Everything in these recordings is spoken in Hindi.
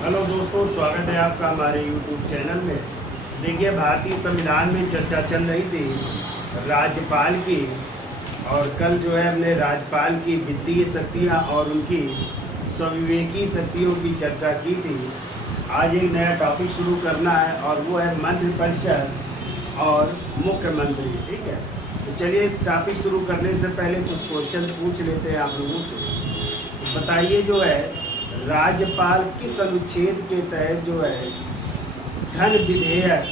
हेलो दोस्तों, स्वागत है आपका हमारे YouTube चैनल में। देखिए, भारतीय संविधान में चर्चा चल रही थी राज्यपाल की, और कल जो है हमने राज्यपाल की वित्तीय शक्तियाँ और उनकी स्वविवेकी शक्तियों की चर्चा की थी। आज एक नया टॉपिक शुरू करना है और वो है मंत्रिपरिषद और मुख्यमंत्री। ठीक है, तो चलिए टॉपिक शुरू करने से पहले कुछ क्वेश्चन पूछ लेते हैं आप लोगों से। बताइए, जो है राज्यपाल किस अनुच्छेद के तहत जो है धन विधेयक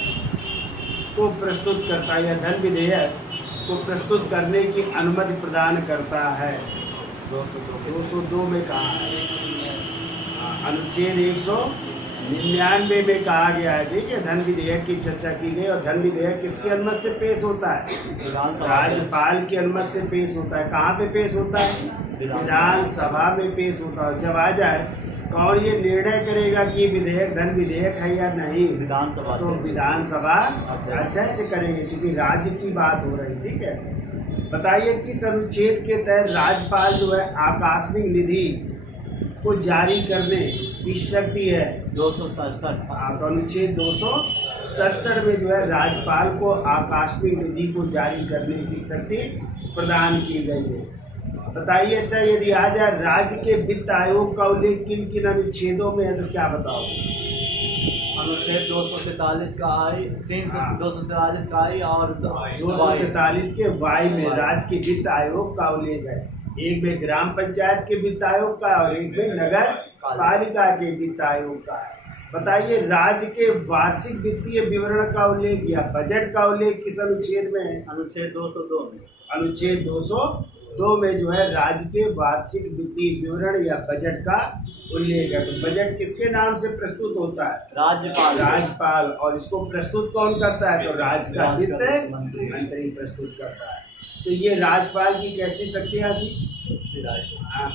को प्रस्तुत करता है या धन विधेयक को प्रस्तुत करने की अनुमति प्रदान करता है? 202 में कहा है। अनुच्छेद 199 में कहा गया है। ठीक है, धन विधेयक की चर्चा की गई। और धन विधेयक किसकी अनुमति से पेश होता है? राज्यपाल की अनुमति से पेश होता है। कहाँ पे पेश होता है? विधानसभा में पेश होता है। जब आ जाए, कौन ये निर्णय करेगा कि विधेयक धन विधेयक है या नहीं? विधानसभा। तो विधानसभा अध्यक्ष करेंगे, क्योंकि राज्य की बात हो रही। ठीक है, बताइए किस अनुच्छेद के तहत राज्यपाल जो है आकस्मिक निधि को जारी करने की शक्ति है? 267। अनुच्छेद 267 में जो है राज्यपाल को आकस्मिक निधि को जारी करने की शक्ति प्रदान की गई है। बताइए, अच्छा यदि आ जाए राज्य के वित्त आयोग का उल्लेख किन किन अनुच्छेदों में है, तो क्या बताओगे? अनुच्छेद 243 का आई, 243 का आई और 243 के वाई में राज्य के वित्त आयोग का उल्लेख है। एक में ग्राम पंचायत के वित्त आयोग का और एक में नगर पालिका के वित्त आयोग का है। बताइए, राज्य के वार्षिक वित्तीय विवरण का उल्लेख या बजट का उल्लेख किस अनुच्छेद में है? अनुच्छेद 202 में। अनुच्छेद 202 में जो है राज्य के वार्षिक वित्तीय विवरण या बजट का उल्लेख है। तो बजट किसके नाम से प्रस्तुत होता है? राज्यपाल। और इसको प्रस्तुत कौन करता है? तो राज्य का वित्त मंत्री प्रस्तुत करता है। तो ये राज्यपाल की कैसी शक्तियाँ थी?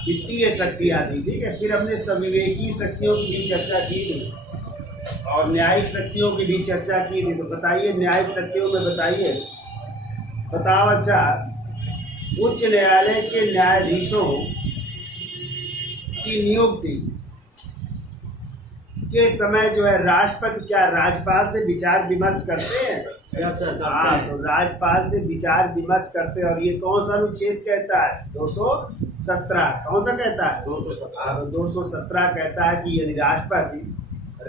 वित्तीय शक्तियाँ थी। ठीक है, फिर हमने संविवेकी शक्तियों की भी चर्चा की थी और न्यायिक शक्तियों की भी चर्चा की थी। तो बताइए, न्यायिक शक्तियों में बताओ अच्छा, उच्च न्यायालय के न्यायाधीशों की नियुक्ति के समय जो है राष्ट्रपति क्या राज्यपाल से विचार विमर्श करते हैं? हाँ, तो राज्यपाल से विचार विमर्श करते हैं। और ये कौन सा अनुच्छेद कहता है? 217। कौन सा कहता है? 217। 217 कहता है कि यदि राष्ट्रपति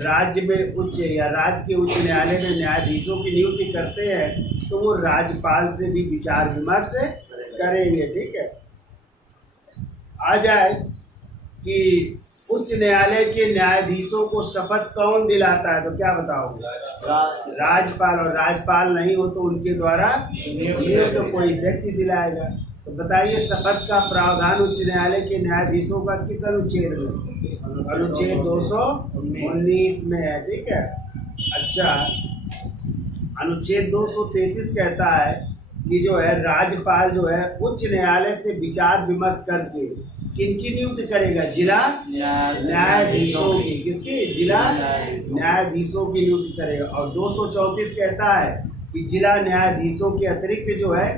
राज्य में उच्च या राज्य के उच्च न्यायालय में न्यायाधीशों की नियुक्ति करते हैं तो वो राज्यपाल से भी विचार विमर्श करेंगे। ठीक है, आ जाए कि उच्च न्यायालय के न्यायाधीशों को शपथ कौन दिलाता है, तो क्या बताओगे? राज्यपाल। और राज्यपाल नहीं हो तो उनके द्वारा नियुक्त तो कोई व्यक्ति दिलाएगा। तो बताइए, शपथ का प्रावधान उच्च न्यायालय के न्यायाधीशों का किस अनुच्छेद में? अनुच्छेद 219 में है। ठीक है, अच्छा, अनुच्छेद 233 कहता है कि जो है राज्यपाल जो है उच्च न्यायालय से विचार विमर्श करके किनकी नियुक्ति करेगा? जिला न्यायाधीशों की। किसकी? जिला न्यायाधीशों की नियुक्ति करेगा। और 234 कहता है कि जिला न्यायाधीशों के अतिरिक्त जो है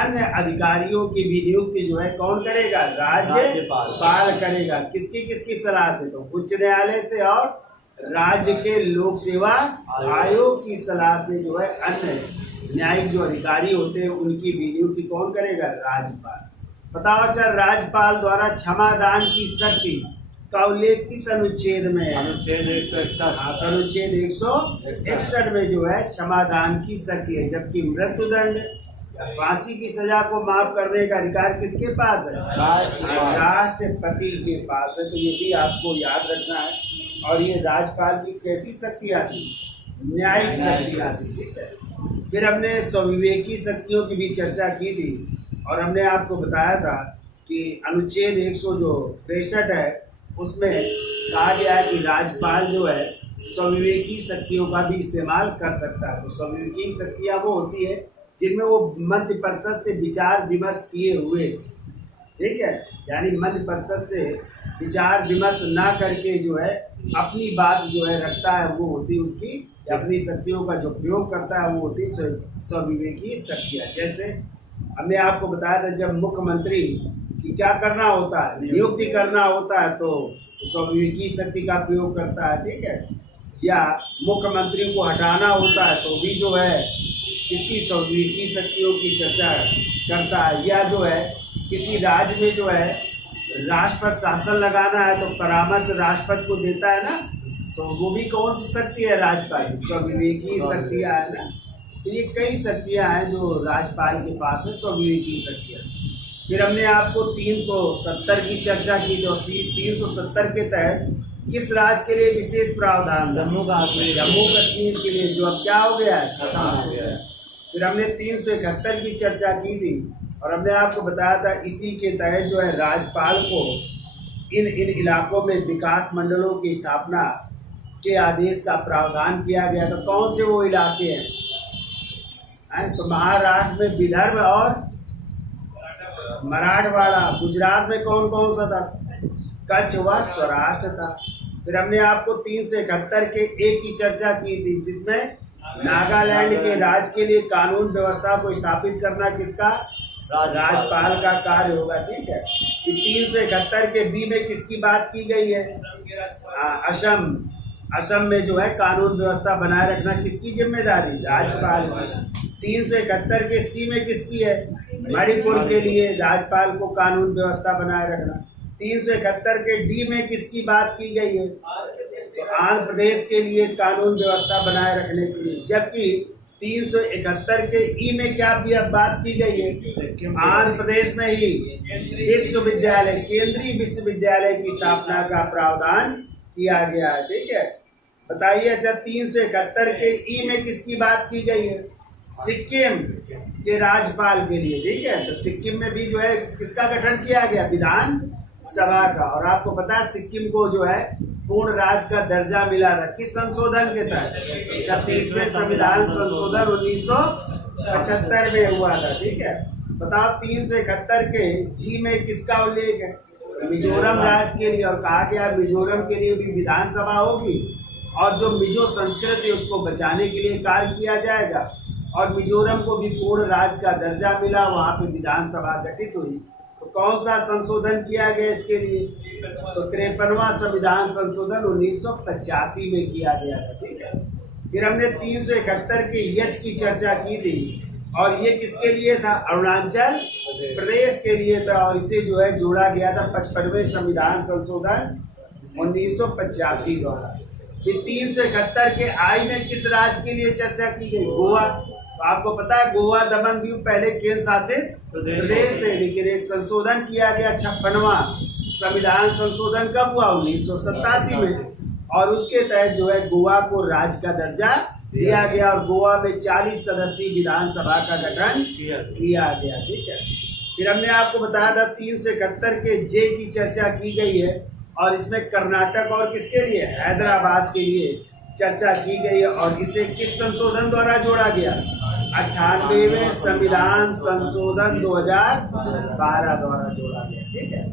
अन्य अधिकारियों की भी नियुक्ति जो है कौन करेगा? राज्यपाल करेगा। किसकी सलाह से? तो उच्च न्यायालय से और राज्य के लोक सेवा आयोग की सलाह से जो है अन्य न्यायिक जो अधिकारी होते हैं उनकी भी नियुक्ति कौन करेगा? राज्यपाल। बताओ अच्छा, राज्यपाल द्वारा क्षमादान की शक्ति का उल्लेख किस अनुच्छेद में है? अनुच्छेद 161। अनुच्छेद 161 में जो है क्षमादान की शक्ति है। जबकि मृत्युदंड या फांसी की सजा को माफ करने का अधिकार किसके पास है? राष्ट्रपति के पास है। तो ये भी आपको याद रखना है। और ये राज्यपाल की कैसी शक्तियाँ थी? न्यायिक शक्तियाँ थी। ठीक है, फिर हमने स्वविवेकी शक्तियों की भी चर्चा की थी और हमने आपको बताया था कि अनुच्छेद 163 है, उसमें कहा गया है कि राज्यपाल जो है स्वविवेकी शक्तियों का भी इस्तेमाल कर सकता है। तो स्वविवेकी शक्तियाँ वो होती है जिनमें वो मंत्रिपरिषद से विचार विमर्श किए हुए, ठीक है, यानी मंत्रिपरिषद से विचार विमर्श ना करके जो है अपनी बात जो है रखता है, वो होती है उसकी, अपनी शक्तियों का जो प्रयोग करता है वो होती स्वविवेकी शक्तियाँ। जैसे हमने आपको बताया था, जब मुख्यमंत्री की क्या करना होता है? नियुक्ति करना होता है, तो तो स्वविवेकी शक्ति का प्रयोग करता है, ठीक है। या मुख्यमंत्री को हटाना होता है तो भी जो है इसकी स्वविवेकी शक्तियों की चर्चा करता है। या जो है किसी राज्य में जो है राष्ट्रपति शासन लगाना है तो परामर्श राष्ट्रपति को देता है ना, तो वो भी कौन सी शक्ति है? राज्यपाल की स्वविवेकी शक्तियाँ है ना। तो ये कई शक्तियाँ हैं जो राज्यपाल के पास है, स्वविवेकी शक्तियाँ। फिर हमने आपको 370 की चर्चा की, जो 370 के तहत किस राज्य के लिए विशेष प्रावधान? जम्मू कश्मीर के लिए, जो अब क्या हो गया है? खत्म हो गया है। फिर हमने 371 की चर्चा की थी और हमने आपको बताया था इसी के तहत जो है राज्यपाल को इन इलाकों में विकास मंडलों की स्थापना के आदेश का प्रावधान किया गया था। कौन से वो इलाके हैं? तो महाराष्ट्र में विदर्भ और मराठवाड़ा। गुजरात में कौन कौन सा था? कच्छ व सौराष्ट्र था। फिर हमने आपको 371 के एक की चर्चा की थी जिसमें नागालैंड के राज्य के लिए कानून व्यवस्था को स्थापित करना किसका? राज्यपाल का कार्य होगा, ठीक है। 371 के बी में किसकी बात की गई है? असम में जो है कानून व्यवस्था बनाए रखना किसकी जिम्मेदारी? राज्यपाल की। 371 के सी में किसकी है? मणिपुर के लिए राज्यपाल को कानून व्यवस्था बनाए रखना। 371 के डी में किसकी बात की गई है? तो आंध्र प्रदेश के लिए कानून व्यवस्था बनाए रखने के लिए। जबकि 371 के ई में क्या बात की गई है? आंध्र प्रदेश में ही विश्वविद्यालय, केंद्रीय विश्वविद्यालय की स्थापना का प्रावधान किया गया है, ठीक है। बताइए। अच्छा, 371 के ई में किसकी बात की गई है? सिक्किम के राज्यपाल के लिए, ठीक है। तो सिक्किम में भी जो है किसका गठन किया गया? विधान सभा का। और आपको पता है सिक्किम को जो है पूर्ण राज्य का दर्जा मिला था किस संशोधन के तहत? 36वें संविधान संशोधन 1975 में हुआ था, ठीक है। बताओ 371 के जी में किसका उल्लेख है? मिजोरम राज्य के लिए। और कहा गया मिजोरम के लिए भी विधानसभा होगी और जो मिजो संस्कृति है उसको बचाने के लिए कार्य किया जाएगा। और मिजोरम को भी पूर्ण राज्य का दर्जा मिला, वहाँ पे विधानसभा गठित हुई। तो कौन सा संशोधन किया गया इसके लिए? तो 53वां संविधान संशोधन 1985 में किया गया था, ठीक है। फिर हमने 371 के यच की चर्चा की थी और ये किसके लिए था? अरुणाचल प्रदेश के लिए था। और इसे जो है जोड़ा गया था 55वें संविधान संशोधन 1985 द्वारा। फिर 371 के आई में किस राज्य के लिए चर्चा की गई? गोवा। तो आपको पता है गोवा दमन दीव पहले केंद्र शासित प्रदेश थे, लेकिन एक संशोधन किया गया 56वां संविधान संशोधन कब हुआ? 1987 में। और उसके तहत जो है गोवा को राज्य का दर्जा दिया गया और गोवा में 40 सदस्यीय विधानसभा का गठन किया गया, ठीक है। फिर हमने आपको बताया था 371 के जे की चर्चा की गई है और इसमें कर्नाटक और किसके लिए? हैदराबाद के लिए चर्चा की गई है। और इसे किस संशोधन द्वारा जोड़ा गया? 98वें संविधान संशोधन 2012 द्वारा जोड़ा गया, ठीक है।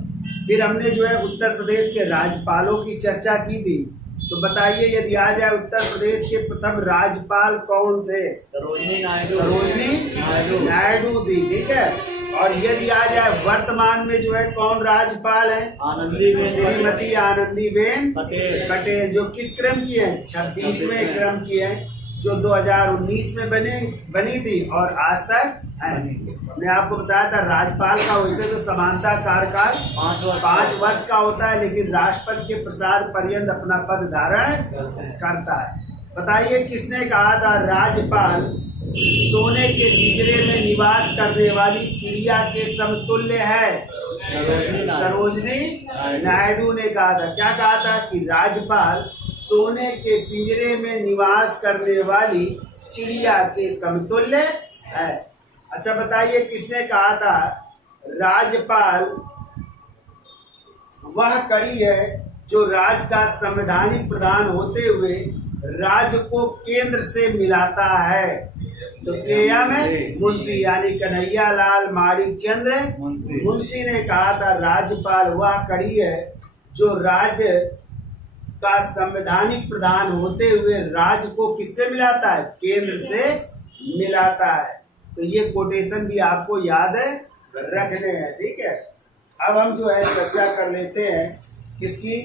फिर हमने जो है उत्तर प्रदेश के राज्यपालों की चर्चा की थी। तो बताइए, यदि आ जाए उत्तर प्रदेश के प्रथम राज्यपाल कौन थे? सरोजनी नायडू थी, ठीक है। और यदि आ जाए वर्तमान में जो है कौन राज्यपाल है? श्रीमती आनंदीबेन पटेल, जो किस क्रम की है? 36वें क्रम की है, जो 2019 में बनी थी और आज तक है। मैं आपको बताया था राज्यपाल का वैसे तो समानता कार्यकाल 5 वर्ष का होता है, लेकिन राष्ट्रपति के प्रसाद पर्यंत अपना पद धारण करता है। बताइए किसने कहा था राज्यपाल सोने के पिंजरे में निवास करने वाली चिड़िया के समतुल्य है? सरोजनी नायडू ने कहा था। क्या कहा था? कि राज्यपाल सोने के पिंजरे में निवास करने वाली चिड़िया के समतुल्य है। अच्छा बताइए किसने कहा था राज्यपाल वह कड़ी है जो राज्य का संवैधानिक प्रधान होते हुए राज्य को केंद्र से मिलाता है? तो केया में मुंशी यानी कन्हैया लाल माणिक चंद्र मुंशी ने कहा था राज्यपाल वह कड़ी है जो राज्य का संवैधानिक प्रधान होते हुए राज्य को किससे मिलाता है? केंद्र से मिलाता है। तो ये कोटेशन भी आपको याद है रखने हैं, ठीक है। अब हम जो है चर्चा कर लेते हैं किसकी?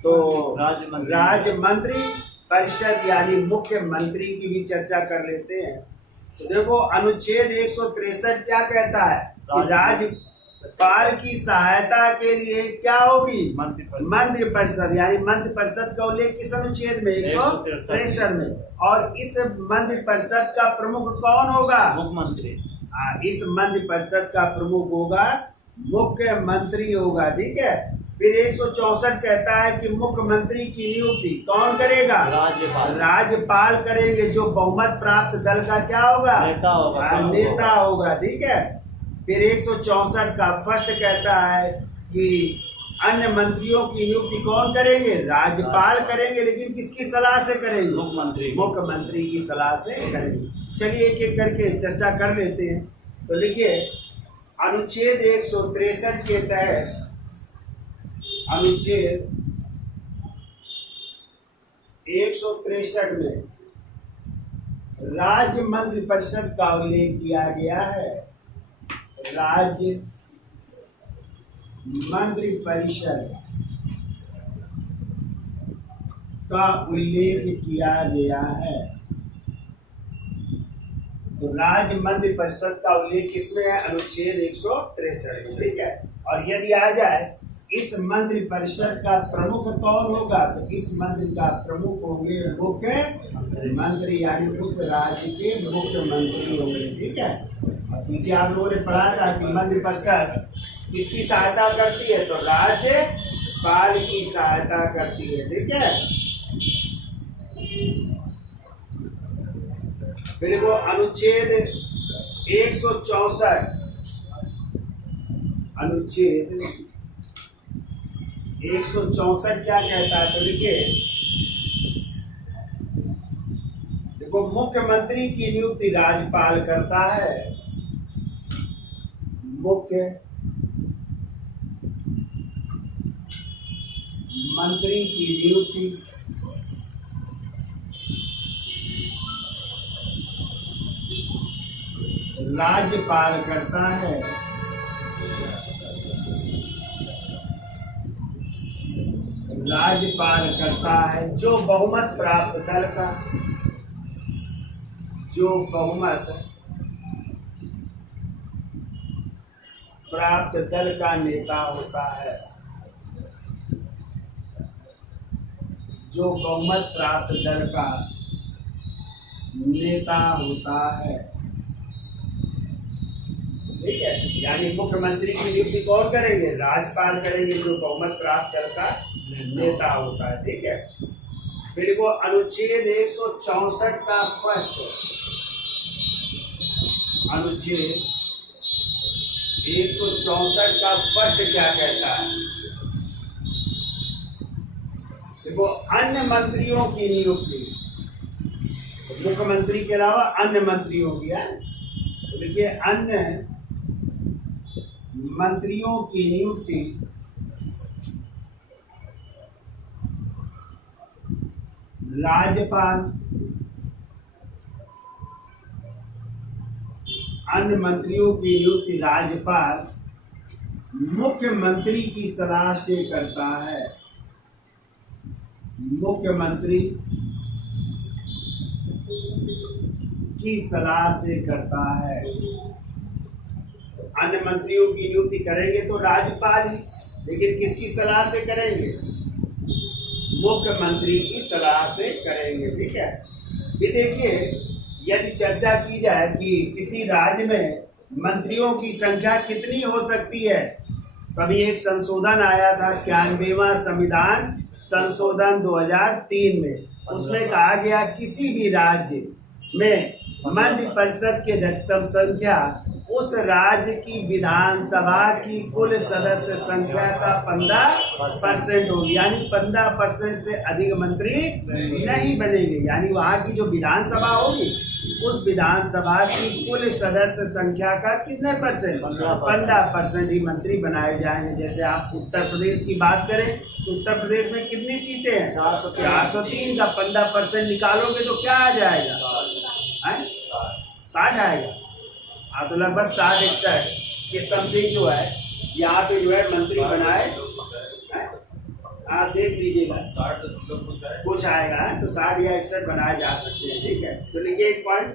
तो राज्य मंत्री परिषद यानी मुख्यमंत्री की भी चर्चा कर लेते हैं। तो देखो अनुच्छेद 163 क्या कहता है कि राज्यपाल की सहायता के लिए क्या होगी, मंत्री परिषद, यानी मंत्री परिषद का उल्लेख किस अनुच्छेद में, 163 में। और इस मंत्री परिषद का प्रमुख कौन होगा, मुख्यमंत्री। इस मंत्री परिषद का प्रमुख होगा मुख्यमंत्री होगा, ठीक है। फिर 164 कहता है कि मुख्यमंत्री की नियुक्ति कौन करेगा, राज्यपाल करेंगे, जो बहुमत प्राप्त दल का क्या होगा, नेता होगा, ठीक है। फिर 164 का फर्स्ट कहता है कि अन्य मंत्रियों की नियुक्ति कौन करेंगे, राज्यपाल करेंगे, लेकिन किसकी सलाह से करेंगे, मुख्यमंत्री की सलाह से करेंगे। चलिए एक एक करके चर्चा कर लेते हैं। तो देखिए अनुच्छेद 163 के तहत, अनुच्छेद 163 में राज्य मंत्री परिषद का उल्लेख किया गया है। राज्य मंत्री परिषद का उल्लेख किया गया है। तो राज्य मंत्री परिषद का उल्लेख किसमें है, अनुच्छेद 163, ठीक है। और यदि आ जाए इस मंत्री परिषद का प्रमुख कौन होगा, तो इस मंत्री का प्रमुख होंगे मुख्यमंत्री, यानी उस राज्य के मुख्यमंत्री होंगे, ठीक है। और पीछे आप लोगों ने पढ़ा था कि मंत्री परिषद किसकी सहायता करती है, तो राज्यपाल की सहायता करती है, ठीक है। फिर वो अनुच्छेद 164, अनुच्छेद 164 क्या कहता है, तो देखो मुख्यमंत्री की नियुक्ति राज्यपाल करता है। मुख्यमंत्री की नियुक्ति राज्यपाल करता है। राज्यपाल करता है जो बहुमत प्राप्त दल का, जो बहुमत प्राप्त दल का नेता होता है, जो बहुमत प्राप्त दल का नेता होता है, ठीक है। यानी मुख्यमंत्री की नियुक्ति कौन करेंगे, राज्यपाल करेंगे, जो बहुमत प्राप्त दल का नेता होता है, ठीक है। फिर वो अनुच्छेद 164 का फर्स्ट, अनुच्छेद 164 का फर्स्ट क्या कहता है, देखो अन्य मंत्रियों की नियुक्ति, मुख्यमंत्री के अलावा अन्य मंत्रियों की है। तो देखिए अन्य मंत्रियों की नियुक्ति राज्यपाल, अन्य मंत्रियों की नियुक्ति राज्यपाल मुख्यमंत्री की सलाह से करता है। मुख्यमंत्री की सलाह से करता है। अन्य मंत्रियों की नियुक्ति करेंगे तो राज्यपाल ही, लेकिन किसकी सलाह से करेंगे, मुख्यमंत्री की सलाह से करेंगे, ठीक है। ये देखिए यदि चर्चा की जाए कि किसी राज्य में मंत्रियों की संख्या कितनी हो सकती है, कभी एक संशोधन आया था 91वां संविधान संशोधन 2003 में, उसमें कहा गया किसी भी राज्य में मंत्री परिषद की अधिकतम संख्या उस राज्य की विधानसभा की कुल सदस्य संख्या का 15% होगी, यानी 15% से अधिक मंत्री नहीं बनेंगे। यानी वहाँ की जो विधानसभा होगी उस विधानसभा की कुल सदस्य संख्या का कितने परसेंट, 15% ही मंत्री बनाए जाएंगे। जैसे आप उत्तर प्रदेश की बात करें तो उत्तर प्रदेश में कितनी सीटें हैं, 403 का 15% निकालोगे तो क्या आ जाएगा, 60 आएगा। हाँ, तो लगभग 60-61 के समथिंग जो है यहाँ पे जो है मंत्री बनाए आप देख लीजिएगा 60.कुछ कुछ आएगा तो 60 या 61 बनाए जा सकते हैं। ठीक है, तो लिखिए एक पॉइंट,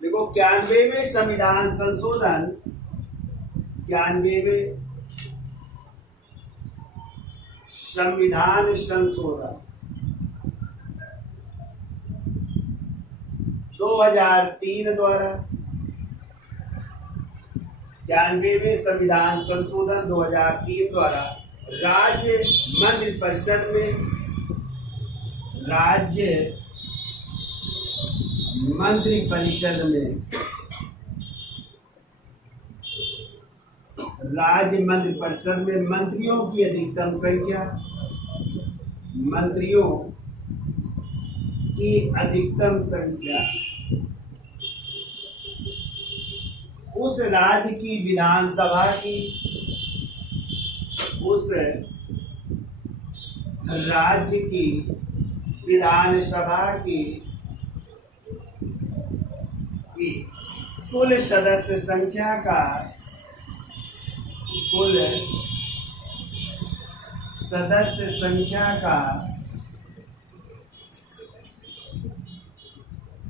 देखो 91वें संविधान संशोधन, 91वें संविधान संशोधन 2003 द्वारा, 91वें संविधान संशोधन 2003 द्वारा राज्य मंत्रिपरिषद में, राज्य मंत्रिपरिषद में, राज्य मंत्रिपरिषद में मंत्रियों की अधिकतम संख्या, मंत्रियों की अधिकतम संख्या उस राज्य की विधानसभा की, उस राज्य की विधानसभा की कुल सदस्य संख्या का, कुल सदस्य संख्या का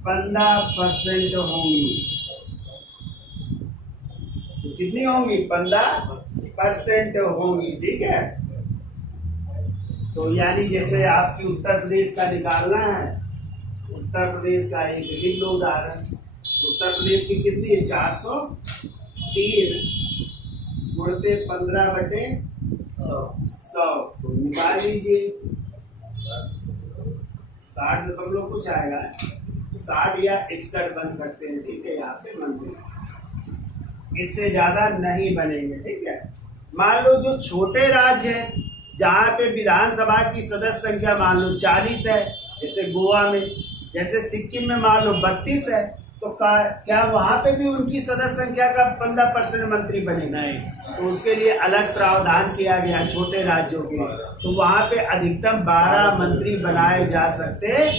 15% होंगी। तो कितनी होंगी? 15% होंगी। ठीक है, तो यानी जैसे आपकी उत्तर प्रदेश का निकालना है, उत्तर प्रदेश का एक लिख लो उदाहरण, उत्तर प्रदेश की कितनी है? 403 गुणते 15/100 तो निकाल लीजिए, 60 कुछ आएगा, 60 या 61 बन सकते हैं। ठीक है, यहाँ पे मंत्री, इससे ज्यादा नहीं बनेंगे। ठीक है, मान लो जो छोटे राज्य हैं जहाँ पे विधानसभा की सदस्य संख्या मान लो 40 है, जैसे गोवा में, जैसे सिक्किम में मान लो 32 है, तो क्या वहाँ पे भी उनकी सदस्य संख्या का 15% मंत्री बने? नहीं, तो उसके लिए अलग प्रावधान किया गया छोटे राज्यों के, तो वहाँ पे अधिकतम 12 मंत्री बनाए जा सकते हैं।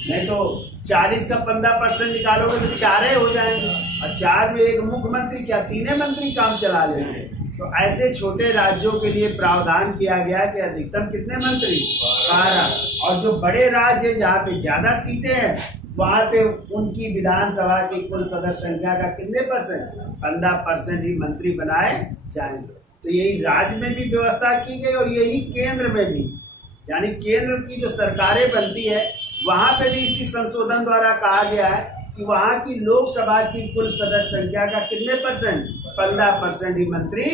नहीं तो 40 का 15% निकालोगे तो 4 हो जाएंगे, और 4 में एक मुख्यमंत्री, क्या 3 मंत्री काम चला लेंगे? तो ऐसे छोटे राज्यों के लिए प्रावधान किया गया कि अधिकतम कितने मंत्री? 12। और जो बड़े राज्य जहाँ पे ज्यादा सीटें हैं वहाँ पे उनकी विधानसभा की कुल सदस्य संख्या का कितने परसेंट? 15% ही मंत्री बनाए जाएंगे। तो यही राज्य में भी व्यवस्था की गई और यही केंद्र में भी, यानी केंद्र की जो सरकारें बनती है वहाँ पे भी इसी संशोधन द्वारा कहा गया है कि वहाँ की लोकसभा की कुल सदस्य संख्या का कितने परसेंट? 15% ही मंत्री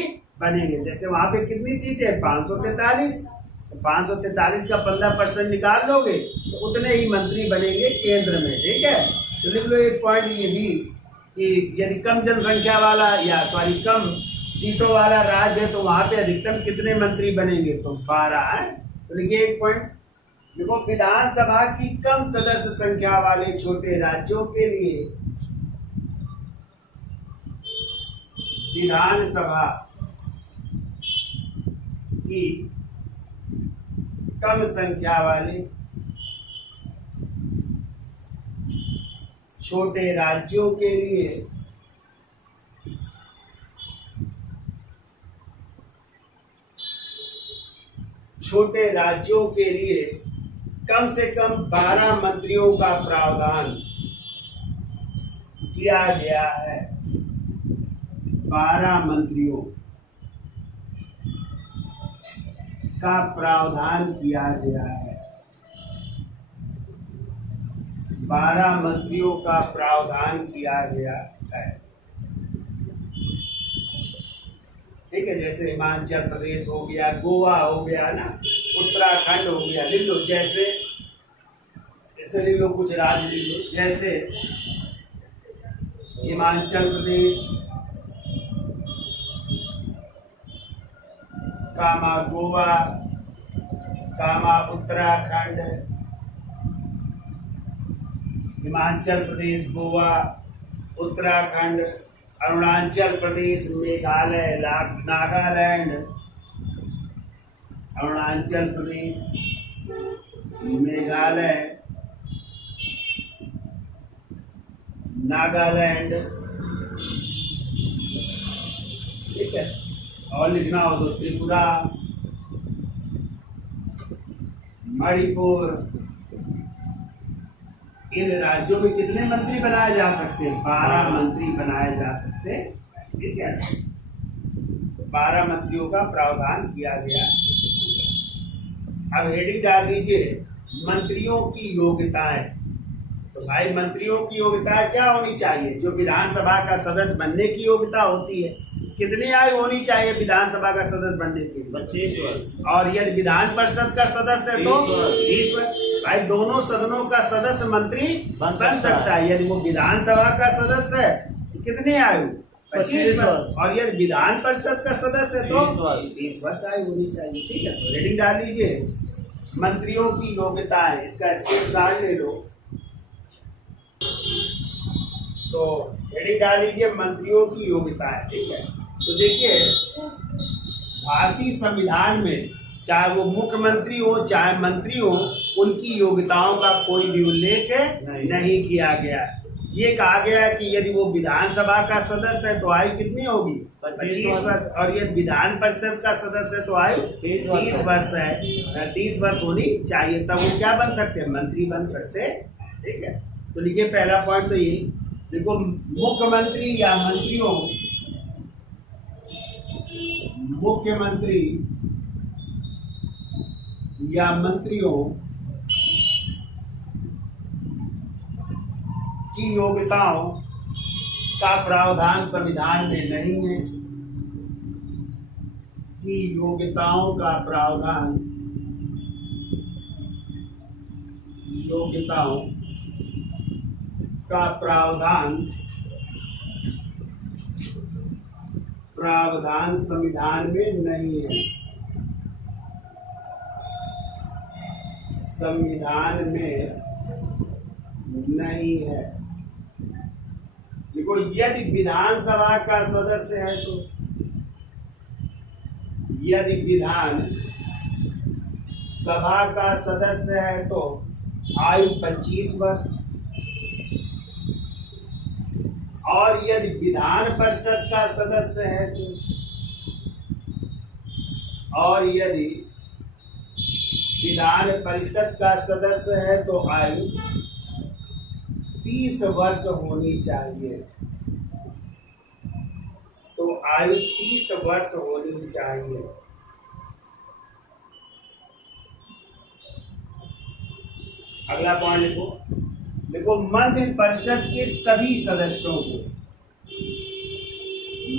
बनेंगे। जैसे वहाँ पे कितनी सीटें? 543, तो 543 का 15% निकाल लोगे तो उतने ही मंत्री बनेंगे केंद्र में। ठीक है, तो लिख लो एक पॉइंट ये भी कि यदि कम जनसंख्या वाला या कम सीटों वाला राज्य है तो वहाँ पे अधिकतम कितने मंत्री बनेंगे? तो 12 है। तो लिखिए एक पॉइंट, देखो विधानसभा की कम सदस्य संख्या वाले छोटे राज्यों के लिए विधानसभा की कम संख्या वाले छोटे राज्यों के लिए कम से कम 12 मंत्रियों का प्रावधान किया गया है। 12 मंत्रियों का प्रावधान किया गया है। 12 मंत्रियों का प्रावधान किया गया है। ठीक है, जैसे हिमाचल प्रदेश हो गया, गोवा हो गया ना, उत्तराखंड हो गया, लिख लो। जैसे लिख लो, कुछ राज्य लिख लो, जैसे हिमाचल प्रदेश, गोवा, उत्तराखंड, हिमाचल प्रदेश, गोवा, उत्तराखंड, अरुणाचल प्रदेश, मेघालय, नागालैंड, अरुणाचल प्रदेश, मेघालय, नागालैंड। ठीक है, और लिखना हो तो त्रिपुरा, मणिपुर। इन राज्यों में कितने मंत्री बनाए जा सकते हैं? 12 मंत्री बनाए जा सकते हैं। ठीक है, 12 मंत्रियों का प्रावधान किया गया। अब हेडिंग डाल दीजिए मंत्रियों की योग्यताएं। तो भाई मंत्रियों की योग्यता क्या होनी चाहिए? जो विधानसभा का सदस्य बनने की योग्यता होती है। कितनी आयु होनी चाहिए विधानसभा का सदस्य बनने की? 25 वर्ष। और यदि विधान परिषद का सदस्य है तो 30 वर्ष। भाई दोनों सदनों का सदस्य मंत्री बन सकता है। यदि वो विधानसभा का सदस्य है तो कितनी आयु? 25 वर्ष। और यदि विधान परिषद का सदस्य है तो 30 वर्ष आयु होनी चाहिए। ठीक है, तो हेडिंग डाल लीजिए मंत्रियों की योग्यताएं। इसका स्क्रीनशॉट ले लो। तो हेडिंग डाल लीजिए मंत्रियों की योग्यताएं। ठीक है, तो देखिए भारतीय संविधान में चाहे वो मुख्यमंत्री हो चाहे मंत्री हो, उनकी योग्यताओं का कोई भी उल्लेख नहीं किया गया। ये कहा गया है कि यदि वो विधानसभा का सदस्य है तो आयु कितनी होगी? 25 वर्ष। और यदि विधान परिषद का सदस्य है तो आयु 30 वर्ष है। 30 वर्ष होनी चाहिए, तब वो क्या बन सकते हैं? मंत्री बन सकते हैं। ठीक है, तो लिखिए पहला पॉइंट तो ये देखो, मुख्यमंत्री या मंत्रियों, मुख्यमंत्री या मंत्रियों की योग्यताओं का प्रावधान संविधान में नहीं है। की योग्यताओं का प्रावधान, योग्यताओं का प्रावधान संविधान में नहीं है। संविधान में नहीं है। देखो यदि विधानसभा का सदस्य है तो, यदि विधान सभा का सदस्य है तो आयु 25 वर्ष। और यदि विधान परिषद का सदस्य है तो, और यदि विधान परिषद का सदस्य है तो आयु 30 वर्ष होनी चाहिए। तो आयु 30 वर्ष होनी चाहिए। अगला पॉइंट लिखो। देखो मंत्रि परिषद के सभी सदस्यों को,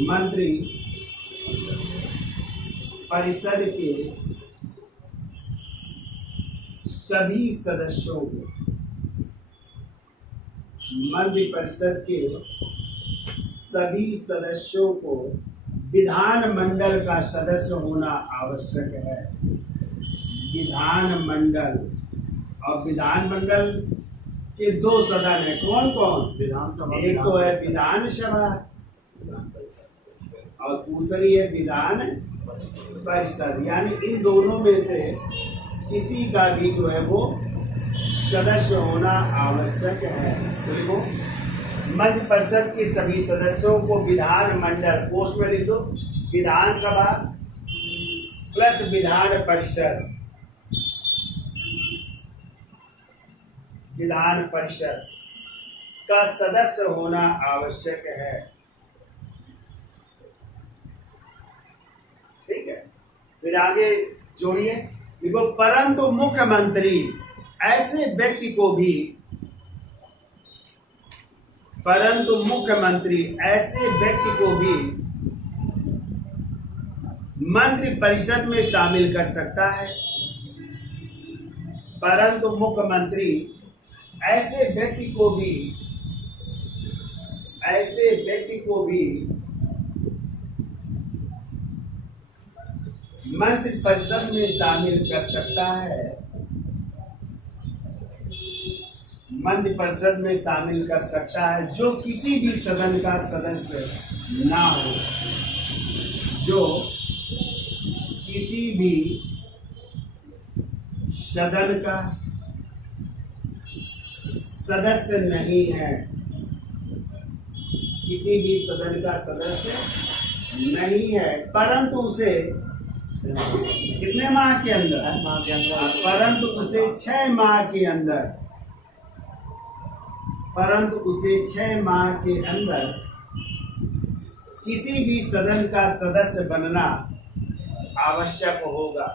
मंत्रि परिषद के सभी सदस्यों को, मंत्रि परिषद के सभी सदस्यों को विधानमंडल का सदस्य होना आवश्यक है। विधानमंडल, और विधानमंडल के 2 सदन है। कौन कौन? विधानसभा, एक तो है विधानसभा और दूसरी है विधान परिषद। यानी इन दोनों में से किसी का भी जो है वो सदस्य होना आवश्यक है। तो देखो मंत्रि परिषद के सभी सदस्यों को विधानमंडल, पोस्ट में लिख दो विधानसभा प्लस विधान परिषद, विधान परिषद का सदस्य होना आवश्यक है। ठीक है, फिर आगे जोड़िए। देखो परंतु मुख्यमंत्री ऐसे व्यक्ति को भी, परंतु मुख्यमंत्री ऐसे व्यक्ति को भी मंत्रि परिषद में शामिल कर सकता है। परंतु मुख्यमंत्री ऐसे व्यक्ति को भी, ऐसे व्यक्ति को भी मंत्रि परिषद में शामिल कर सकता है। मंत्रि परिषद में शामिल कर सकता है जो किसी भी सदन का सदस्य ना हो, जो किसी भी सदन का सदस्य नहीं है, किसी भी सदन का सदस्य नहीं है, परंतु उसे कितने माह के अंदर? माह के अंदर। परंतु उसे 6 माह के अंदर, परंतु उसे 6 माह के अंदर किसी भी सदन का सदस्य बनना आवश्यक होगा।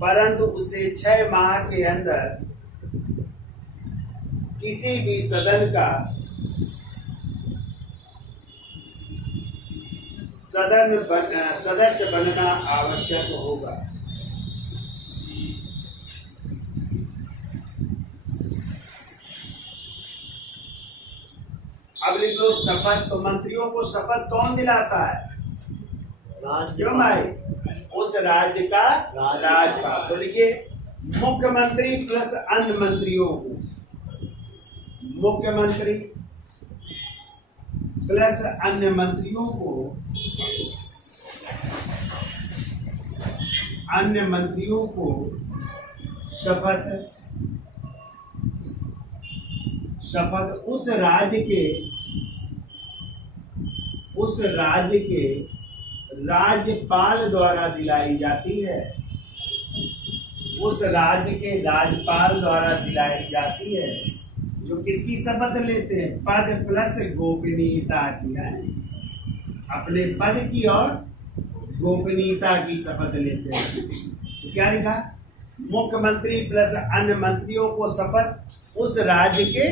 परंतु उसे 6 माह के अंदर किसी भी सदन का सदस्य बनना आवश्यक होगा। अब लिख लो शपथ। तो मंत्रियों को शपथ कौन दिलाता है? क्यों भाई? उस राज्य का राज्यपाल। तो लिखिए मुख्यमंत्री प्लस अन्य मंत्रियों को, मुख्यमंत्री प्लस अन्य मंत्रियों को, अन्य मंत्रियों को शपथ उस राज्य के राज्यपाल द्वारा दिलाई जाती है। उस राज्य के राज्यपाल द्वारा दिलाई जाती है, जो किसकी शपथ लेते हैं? पद प्लस गोपनीयता की है, अपने पद की और गोपनीयता की शपथ लेते हैं। तो क्या लिखा? मुख्यमंत्री प्लस अन्य मंत्रियों को शपथ उस राज्य के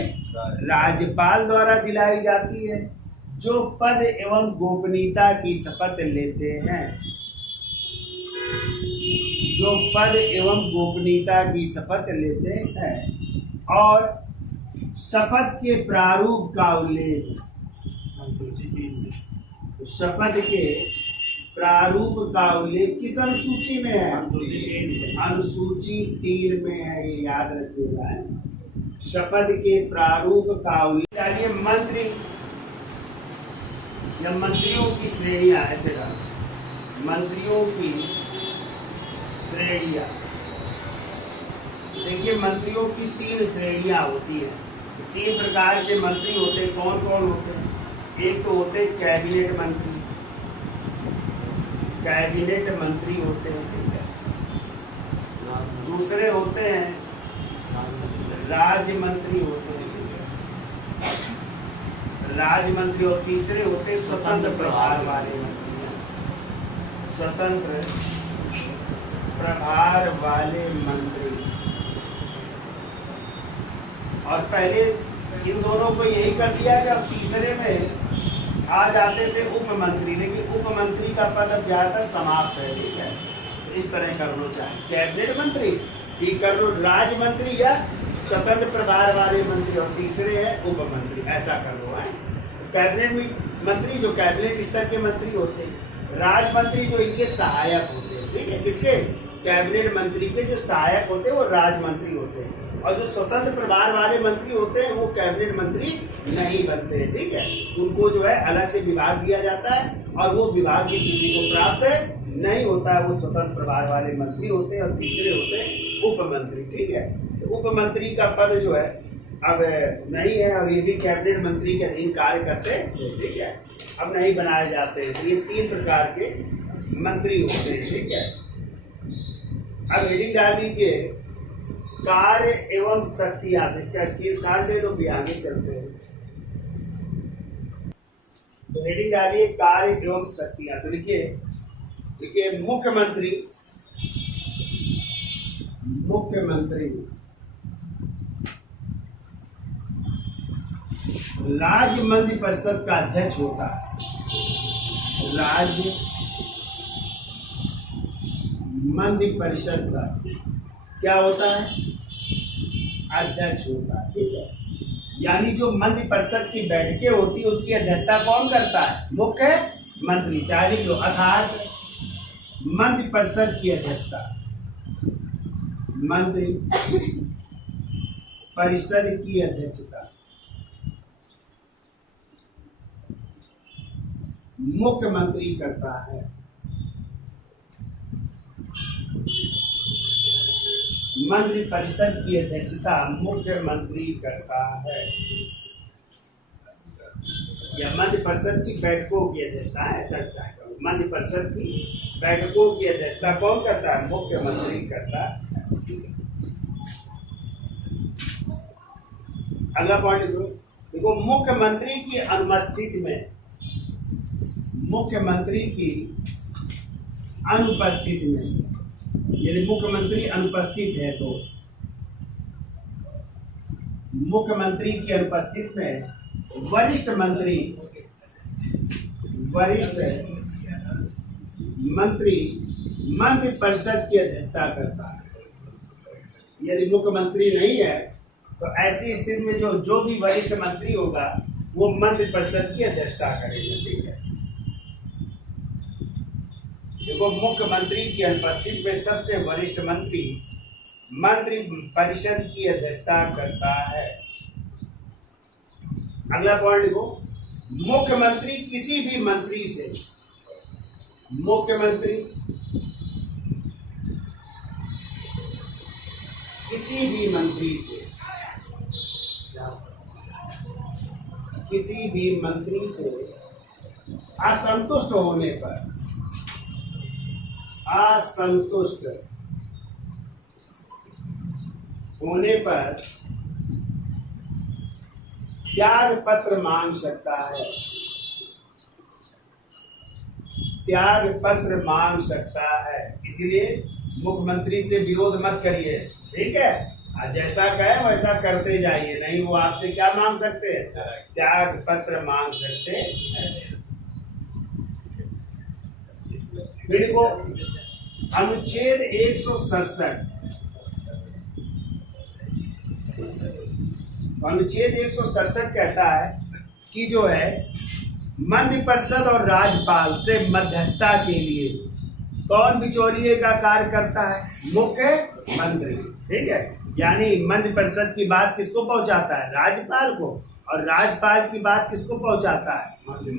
राज्यपाल द्वारा दिलाई जाती है, जो पद एवं गोपनीयता की शपथ लेते हैं, जो पद एवं गोपनीयता की शपथ लेते हैं। और शपथ के प्रारूप का उल्लेख, तो शपथ के प्रारूप का उल्लेख किस अनुसूची में है? अनुसूची 3 में है, ये याद रखिएगा। शपथ के प्रारूप का उल्लेख डालिए। मंत्री या मंत्रियों की श्रेणियां, ऐसे डालो मंत्रियों की श्रेणियां। देखिए मंत्रियों की 3 श्रेणियां होती है। 3 प्रकार के मंत्री होते हैं। कौन कौन होते हैं? एक तो होते हैं कैबिनेट मंत्री, कैबिनेट मंत्री होते हैं, ठीक है। दूसरे होते हैं राज्य मंत्री होते हैं, ठीक है, राज्य मंत्री। और तीसरे होते हैं स्वतंत्र प्रभार वाले मंत्री, स्वतंत्र प्रभार वाले मंत्री। और पहले इन दोनों को यही कर दिया कि अब तीसरे में आ जाते थे उप मंत्री, लेकिन उप मंत्री का पद अब ज्यादातर समाप्त है, ठीक है। तो इस तरह कर लो, चाहे कैबिनेट मंत्री भी कर लो, राज्य मंत्री या स्वतंत्र प्रभार वाले मंत्री, और तीसरे है उप मंत्री, ऐसा कर लो है। कैबिनेट मंत्री जो कैबिनेट स्तर के मंत्री होते हैं, राज्य मंत्री जो इनके सहायक होते हैं, ठीक है। किसके? कैबिनेट मंत्री के जो सहायक होते हैं वो राज्य मंत्री होते हैं। और जो स्वतंत्र प्रभार वाले मंत्री होते हैं वो कैबिनेट मंत्री नहीं बनते, ठीक है। उनको जो है अलग से विभाग दिया जाता है, और वो विभाग भी किसी को प्राप्त नहीं होता है। वो स्वतंत्र प्रभार वाले मंत्री होते हैं। और तीसरे होते हैं उप मंत्री, ठीक है। तो उप मंत्री का पद जो है अब नहीं है, और ये भी कैबिनेट मंत्री के अधीन कार्य करते हैं, ठीक है। अब नहीं बनाए जाते हैं। तो ये 3 प्रकार के मंत्री होते हैं, ठीक है। अब हेडिंग डाल दीजिए कार्य एवं शक्तियां। इसका स्क्रीनशॉट ले लो, भी आगे चलते हैं। तो हेडिंग डालिए कार्य एवं शक्तियां। तो देखिए मुख्यमंत्री, मुख्यमंत्री राज्य मंत्रि परिषद का अध्यक्ष होता है। राज्य मंत्रि परिषद का क्या होता है? अध्यक्ष होता है, ठीक है। यानी जो मंत्रि परिषद की बैठकें होती है उसकी अध्यक्षता कौन करता है? मुख्य मंत्री। चाहे लिख लो अर्थात मंत्रि परिषद की अध्यक्षता, मंत्रि परिषद की अध्यक्षता मुख्यमंत्री करता है। मंत्रि परिषद की अध्यक्षता मुख्यमंत्री करता है, या मंत्रि परिषद की बैठकों की अध्यक्षता है, ऐसा चाहे करो। मंत्रिपरिषद की बैठकों की अध्यक्षता कौन करता है? मुख्यमंत्री करता है। अगला पॉइंट देखो, मुख्यमंत्री की अनुपस्थिति में, मुख्यमंत्री की अनुपस्थिति में, यदि मुख्यमंत्री अनुपस्थित है तो मुख्यमंत्री की अनुपस्थिति में वरिष्ठ मंत्री मंत्रिपरिषद की अध्यक्षता करता है। यदि मुख्यमंत्री नहीं है तो ऐसी स्थिति में जो भी वरिष्ठ मंत्री होगा वो मंत्रिपरिषद की अध्यक्षता करेगा। ठीक है, देखो मुख्यमंत्री की अनुपस्थिति में सबसे वरिष्ठ मंत्री मंत्रिपरिषद की अध्यक्षता करता है। अगला पॉइंट देखो, मुख्यमंत्री किसी भी मंत्री से, मुख्यमंत्री किसी भी मंत्री से, किसी भी मंत्री से असंतुष्ट होने पर, असंतुष्ट होने पर त्याग पत्र मांग सकता है, त्याग पत्र मांग सकता है। इसलिए मुख्यमंत्री से विरोध मत करिए, ठीक है, जैसा कहे वैसा करते जाइए, नहीं वो आपसे क्या मांग सकते हैं? त्याग पत्र मांग सकते हैं। फिर को अनुच्छेद 167, अनुच्छेद 167 कहता है कि जो है मंत्रिपरिषद और राज्यपाल से मध्यस्थता के लिए कौन बिचौलिए का कार्य करता है? मुख्यमंत्री। ठीक है, यानी मंत्रिपरिषद की बात किसको पहुंचाता है? राज्यपाल को, और राज्यपाल की बात किसको पहुंचाता है?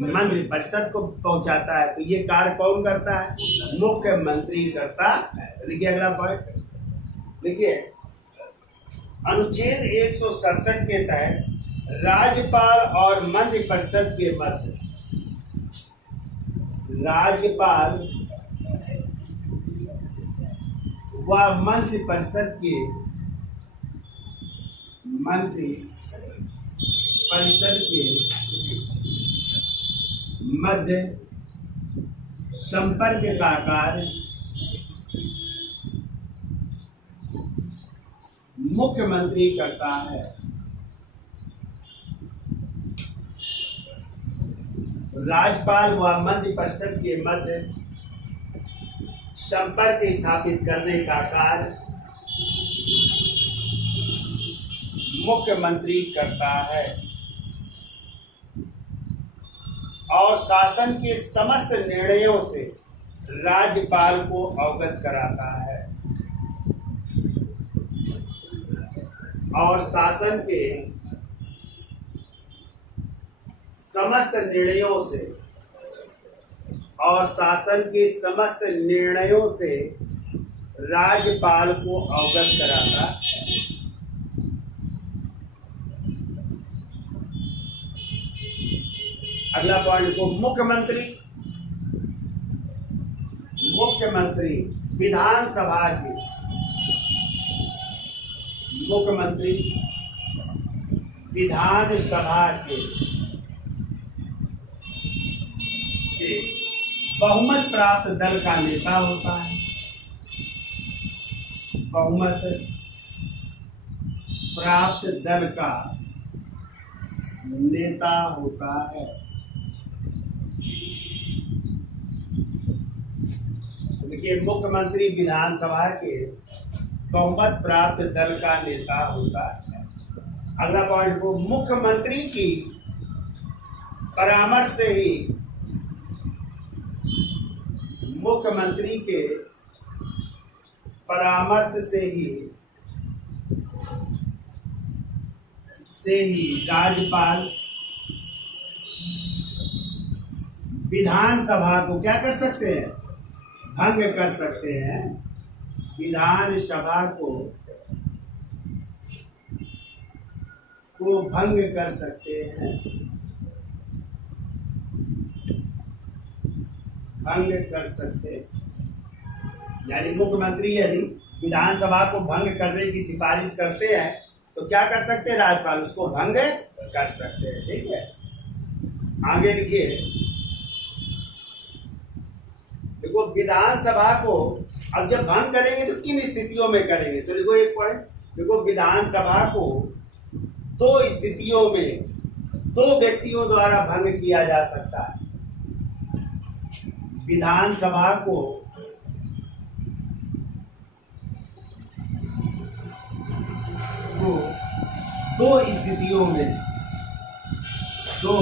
मंत्रिपरिषद को पहुंचाता है। तो ये कार्य कौन करता है? मुख्यमंत्री करता है। लिखिए अगला पॉइंट, देखिए अनुच्छेद 167 के तहत राज्यपाल और मंत्रिपरिषद के मध्य, राज्यपाल व मंत्रिपरिषद के मध्य संपर्क का कार्य मुख्यमंत्री करता है। राज्यपाल व मंत्रिपरिषद के मध्य संपर्क स्थापित करने का कार्य मुख्यमंत्री करता है और शासन के समस्त निर्णयों से राज्यपाल को अवगत कराता है, और शासन के समस्त निर्णयों से, और शासन के समस्त निर्णयों से राज्यपाल को अवगत कराता है। अगला पॉइंट को मुख्यमंत्री, मुख्यमंत्री विधानसभा के, मुख्यमंत्री विधानसभा के बहुमत प्राप्त दल का नेता होता है, बहुमत प्राप्त दल का नेता होता है। देखिए मुख्यमंत्री विधानसभा के बहुमत प्राप्त दल का नेता होता है। अगला पॉइंट को मुख्यमंत्री की परामर्श से ही, मुख्यमंत्री के परामर्श से ही राज्यपाल विधानसभा को क्या कर सकते हैं? भंग कर सकते हैं। विधानसभा को भंग कर सकते हैं, भंग कर सकते, यानी मुख्यमंत्री यदि विधानसभा को भंग करने की सिफारिश करते हैं तो क्या कर सकते हैं, राज्यपाल उसको भंग कर सकते हैं। ठीक है, आगे लिखिए। देखो विधानसभा को अब जब भंग करेंगे तो किन स्थितियों में करेंगे, तो देखो एक पॉइंट, देखो विधानसभा को दो स्थितियों में दो व्यक्तियों द्वारा भंग किया जा सकता है। विधानसभा को दो स्थितियों में दो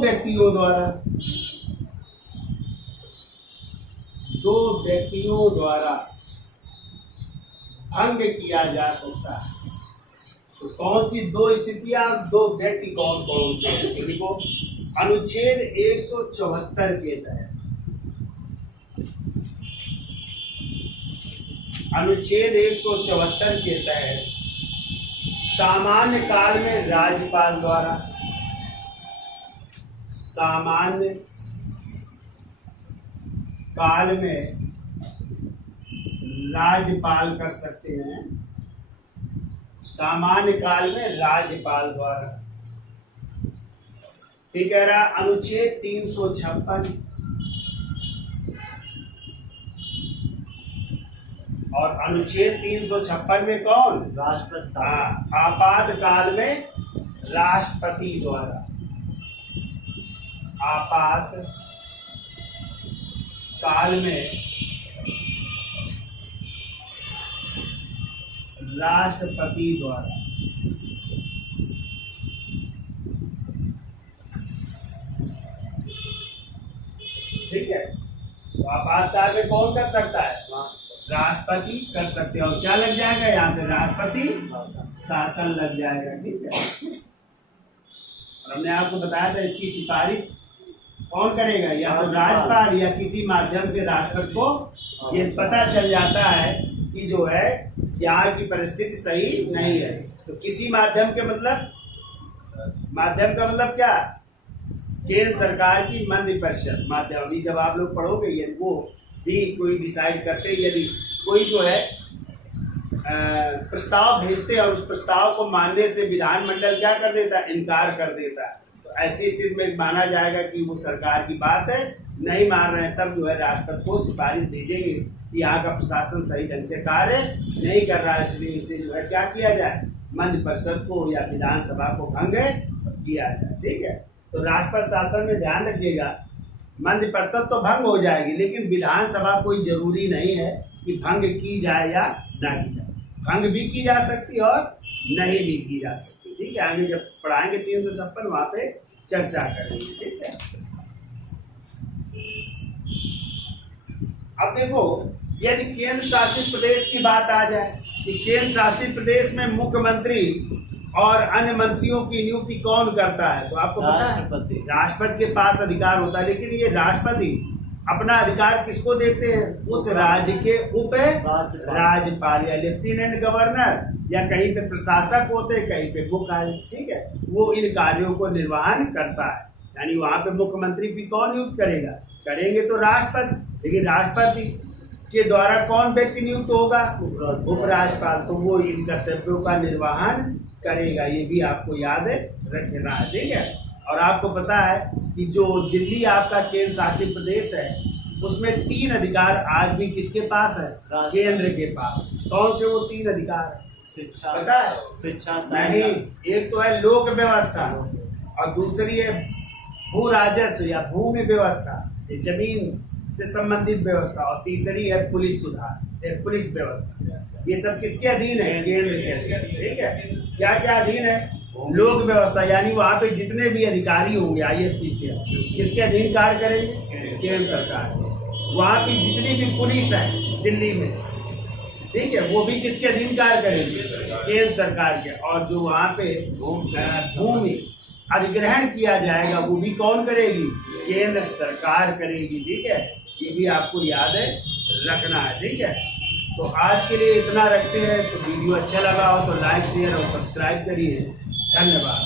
व्यक्तियों द्वारा भंग किया जा सकता है। तो कौन सी दो स्थितियां, दो व्यक्ति कौन कौन से, देखो अनुच्छेद 174 के तहत, अनुच्छेद 174 के तहत सामान्य काल में राज्यपाल द्वारा, सामान्य काल में राज्यपाल कर सकते हैं, सामान्य काल में राज्यपाल द्वारा। ठीक कह रहा अनुच्छेद 356 और अनुच्छेद 356 में कौन, राष्ट्रपति। आपातकाल में राष्ट्रपति द्वारा, आपात काल में राष्ट्रपति द्वारा। ठीक है, तो आपातकाल में कौन कर सकता है, राष्ट्रपति कर सकते हैं। और क्या लग जाएगा यहाँ पे, राष्ट्रपति शासन लग जाएगा। ठीक है, और हमने आपको बताया था इसकी सिफारिश कौन करेगा, या तो राज्यपाल या किसी माध्यम से राष्ट्रपति को ये पता चल जाता है कि जो है यहाँ की परिस्थिति सही नहीं है, तो किसी माध्यम के मतलब, माध्यम का मतलब क्या, केंद्र सरकार की मंत्रि परिषद माध्यम। अभी जब आप लोग पढ़ोगे ये वो भी कोई डिसाइड करते, यदि कोई जो है प्रस्ताव भेजते और उस प्रस्ताव को मानने से विधानमंडल क्या कर देता है, इनकार कर देता है, तो ऐसी स्थिति में माना जाएगा कि वो सरकार की बात है नहीं मान रहे हैं, तब जो है राष्ट्रपति को सिफारिश भेजेंगे कि यहाँ का प्रशासन सही ढंग से कार्य नहीं कर रहा है, इसलिए इसे जो है क्या किया जाए, मंत्रि परिषद को या विधानसभा को भंग किया जाए। ठीक है, तो राष्ट्रपति शासन में ध्यान रखिएगा, मंत्रि परिषद तो भंग हो जाएगी, लेकिन विधानसभा कोई जरूरी नहीं है कि भंग की जाए या ना की जाए, भंग भी की जा सकती है और नहीं भी की जा सकती। ठीक है, आगे जब पढ़ाएंगे 356 वहां पे चर्चा करेंगे। ठीक है, अब देखो यदि केंद्र शासित प्रदेश की बात आ जाए कि केंद्र शासित प्रदेश में मुख्यमंत्री और अन्य मंत्रियों की नियुक्ति कौन करता है, तो आपको पता है राष्ट्रपति के पास अधिकार होता है, लेकिन ये राष्ट्रपति अपना अधिकार किसको देते हैं, उस राज्य के उप राज्यपाल या लेफ्टिनेंट गवर्नर या कहीं पे प्रशासक होते हैं, कहीं पे मुख्य। ठीक है, वो इन कार्यों को निर्वहन करता है, यानी वहां पे मुख्यमंत्री भी कौन नियुक्त करेगा, करेंगे तो राष्ट्रपति, लेकिन राष्ट्रपति के द्वारा कौन व्यक्ति नियुक्त होगा, उपराज्यपाल, तो वो इन कर्तव्यों का निर्वहन करेगा। ये भी आपको याद रखना है। ठीक है, और आपको पता है कि जो दिल्ली आपका केंद्र शासित प्रदेश है उसमें 3 अधिकार आज भी किसके पास है, केंद्र के पास। कौन से वो 3 अधिकार है, शिक्षा, पता है, शिक्षा नहीं, एक तो है लोक व्यवस्था और दूसरी है भू राजस्व या भूमि व्यवस्था, जमीन से संबंधित व्यवस्था, और तीसरी है पुलिस सुधार, पुलिस व्यवस्था। ये सब किसके अधीन है, केंद्र के अधीन। ठीक है, क्या क्या अधीन है, लोक व्यवस्था, यानी वहाँ पे जितने भी अधिकारी होंगे ISPCS किसके अधीन कार्य करेंगे, केंद्र सरकार। वहाँ की जितनी भी पुलिस है दिल्ली में, ठीक है, वो भी किसके अधीन कार्य करेगी, केंद्र सरकार के। और जो वहाँ पे भूमि अधिग्रहण किया जाएगा वो भी कौन करेगी, केंद्र सरकार करेगी। ठीक है, ये भी आपको याद है रखना है। ठीक है, तो आज के लिए इतना रखते हैं। तो वीडियो अच्छा लगा हो तो लाइक शेयर और सब्सक्राइब करिए। धन्यवाद।